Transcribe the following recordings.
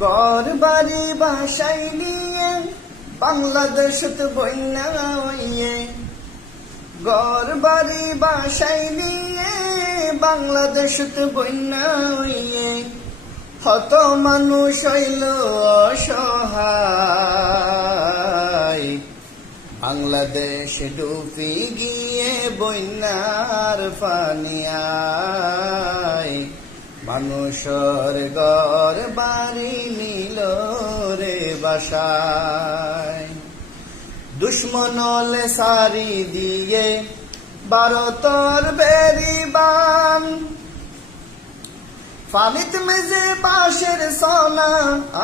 গর বাড়ি বাসাই নিয়ে বাংলাদেশত বন্যা হইয়ে। গর বাড়ি বাসাই নিয়ে বাংলাদেশত বন্যা হইয়ে। হত মানুষ হইল অসহায়। বাংলাদেশ ডুবি গিয়ে বন্যার পানিয়ায় মানুষর ঘর বাড়ি নিল রে বাসায়। দুশ্মনলে সারি দিয়ে ভারতর বেরিবান ফালিত মেজে পাশের সোনা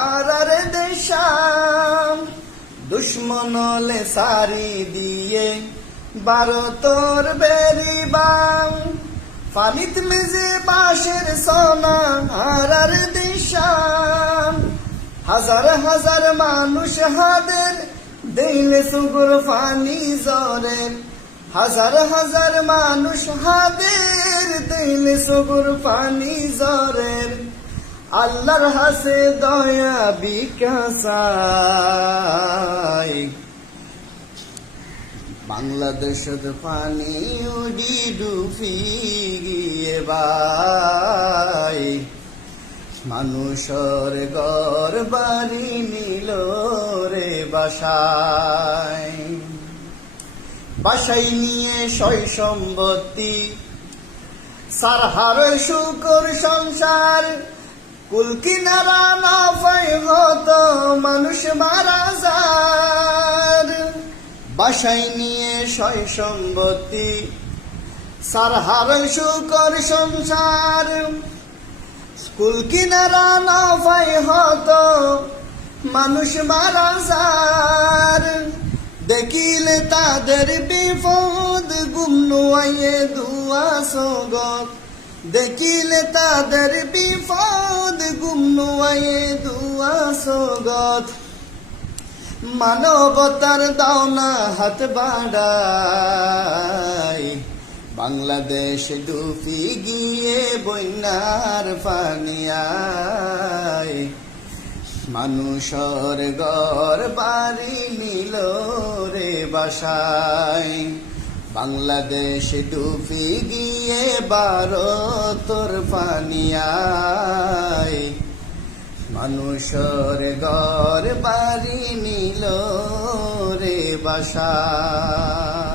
আর আর দেশাম। দুশ্মনলে সারি দিয়ে ভারতর বেরিবাম ফালিত মেজে বাঁশের সোনা আর আর হাজার হাজার মানুষ হাদের, দিলে সুগুর ফানি জরের হাজার হাজার মানুষ হাদের, দিলে সুগুর পানি জরের আল্লাহর হাসে দয়া বিকাশায় বাংলাদেশত পানি ডুবি গিয়ে বাই। মানুষর ঘর বাড়ি নিল রে বাসায়। বাসাই নিয়ে সয় সম্পত্তি, সারহার শুকর সংসার কুল কিনারা না হত, মানুষ মারা যার বাসাই নিয়ে সয় সম্পত্তি। সারহার শুকর সংসার। স্কুল কিনারা না পাই হত, মানুষ মারা যার। দেখিলে তাদের বিপদ গুমনুয়াইয়ে দুয়া সগত। দেখিলে তাদের বিপদ গুমনুয়াইয়ে দুয়া সগত। মানবতার দাওনা হাত বাড়াই। বাংলাদেশ ডুবি গিয়ে বন্যার পানিয়ায় মানুষর ঘর বাড়ি নিল রে বাসায়। বাংলাদেশ ডুবি গিয়ে ভারতর পানিয়ায় মানুষর ঘর বাড়ি নিল রে বাসায়